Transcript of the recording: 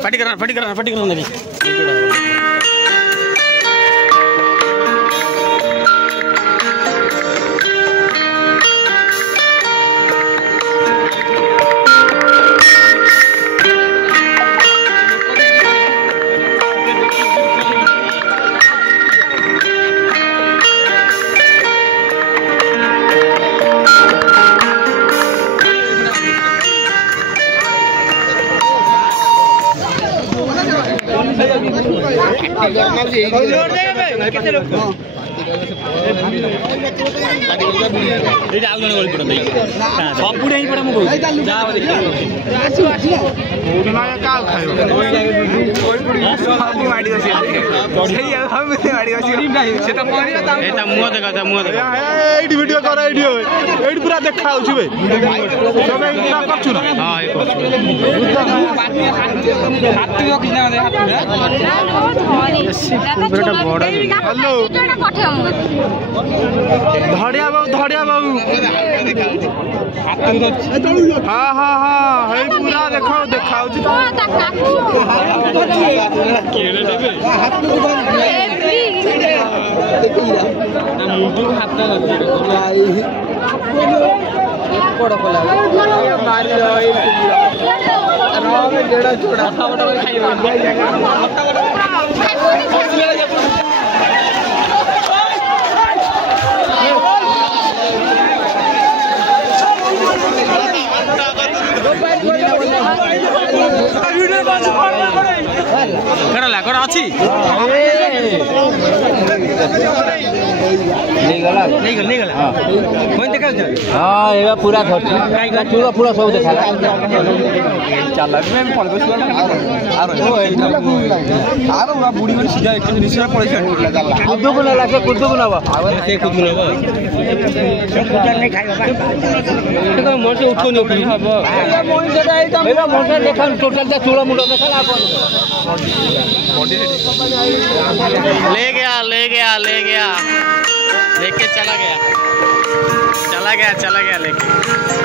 party करना नहीं पूरा देखा धड़िया बाबू हाँ हाँ हाँ पूरा देखा पूरा पूरा सब देखा बुढ़ी सीधा टोटल चूड़ा मुंडा ले गया लेके चला गया लेके